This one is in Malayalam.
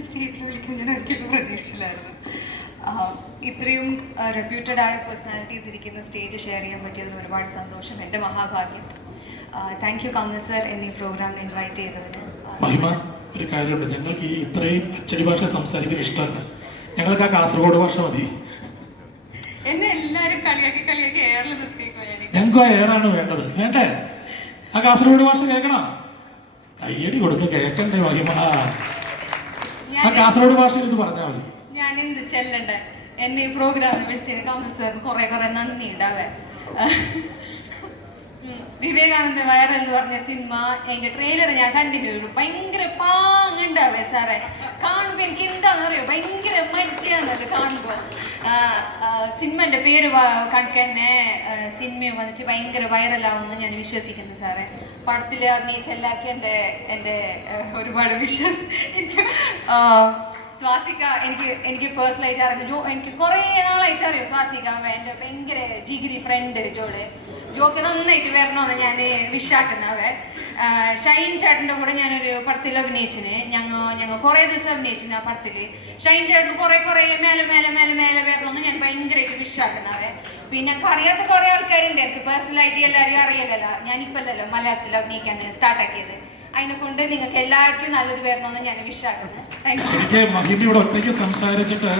സ്റ്റേജിൽ വിളിക്കാൻ ഞാൻ ഒരിക്കലും പ്രതീക്ഷിച്ചില്ലായിരുന്നു. ആ, ഇത്രയും റെപ്യൂട്ടഡ് ആയ പേഴ്സണാലിറ്റീസ് ഇരിക്കുന്ന സ്റ്റേജ് ഷെയർ ചെയ്യാൻ പറ്റിയതിന് ഒരുപാട് സന്തോഷം. എന്റെ മഹാഭാഗ്യം. താങ്ക് യു കമൽ സർ എന്നീ പ്രോഗ്രാമിന് ഇൻവൈറ്റ് ചെയ്തതിന്. മഹിമ ഒരു കാര്യമുണ്ട്. ഞങ്ങൾക്ക് ഈ ഇത്രയും അച്ചടി ഭാഷ സംസാരിക്കുന്ന ഇഷ്ടമല്ല ഞങ്ങൾക്ക് ആ കാസർഗോഡ് ഭാഷ മതി. എന്നെ എല്ലാവരും കളിയാക്കി കളിയാക്കി എയറിൽ നിർത്തിയേക്കോ ഞാൻ ഞങ്ങൾക്ക് ആ ഏറാണ് വേണ്ടത്. വേണ്ടേ? ആ കാസർഗോഡ് ഭാഷ കേൾക്കണോ? കയ്യടി കൊടുക്കും കേൾക്കണ്ടേ മഹിമ? ആ കാസർഗോഡ് ഭാഷയിൽ ഇത് പറഞ്ഞാൽ മതി. ഞാൻ എന്ത് ചെല്ലണ്ടേ. എന്നെ ഈ പ്രോഗ്രാമിൽ വിളിച്ചതിന് കമൽ സാറിന് കുറെ കുറെ നന്ദി ഉണ്ടാവേ. വിവേകാനന്ദ വൈറൽ എന്ന് പറഞ്ഞ സിനിമ എന്റെ ട്രെയിലർ ഞാൻ കണ്ടിന്യൂ ഭയങ്കര പാങ്ങുണ്ടാവേ സാറേ കാണുമ്പോ എനിക്ക് എന്താണെന്നറിയോ? ഭയങ്കര മജ്ജയാന്നത് കാണുമ്പോ. സിനിമന്റെ പേര് കണക്കന്നെ സിനിമ വന്നിട്ട് ഭയങ്കര വൈറലാവുമെന്ന് ഞാൻ വിശ്വസിക്കുന്നു സാറേ. പടത്തിൽ അഭിനയിച്ച എല്ലാവർക്കും എന്റെ എന്റെ ഒരുപാട് വിശ്വസ് ആ, സ്വാസിക എനിക്ക് എനിക്ക് പേഴ്സണലായിട്ട് അറിയാം ജോ എനിക്ക് കുറേ നാളായിട്ട് അറിയാം സ്വാസിക എന്റെ ഭയങ്കര ജിഗിരി ഫ്രണ്ട് ജോൾ. ജോക്ക് നന്നായിട്ട് വരണമെന്ന് ഞാൻ വിഷാക്കുന്നവേ ഷൈൻ ചേട്ടന്റെ കൂടെ ഞാനൊരു പടത്തിൽ അഭിനയിച്ചിന്. ഞങ്ങൾ ഞങ്ങൾ കുറേ ദിവസം അഭിനയിച്ചിന് ആ പടത്തിൽ ഷൈൻ ചേട്ടൻ കുറേ കുറേ മേലെ മേലെ മേലെ മേലെ വരണമെന്ന് ഞാൻ ഭയങ്കരമായിട്ട് വിഷാക്കുന്നവേ പിന്നെ അറിയാത്ത കുറേ ആൾക്കാരുണ്ട്. എനിക്ക് പേഴ്സണലായിട്ട് എല്ലാവരും അറിയില്ലല്ലോ ഞാനിപ്പല്ലല്ലോ മലയാളത്തിൽ അഭിനയിക്കാൻ സ്റ്റാർട്ടാക്കിയത് അതിനെ കൊണ്ട് നിങ്ങൾക്ക് എല്ലാവർക്കും നല്ലത് വരണമെന്ന് ഞാൻ വിഷാക്കുന്നു താങ്ക് യു ഒറ്റയ്ക്ക് സംസാരിച്ചിട്ട്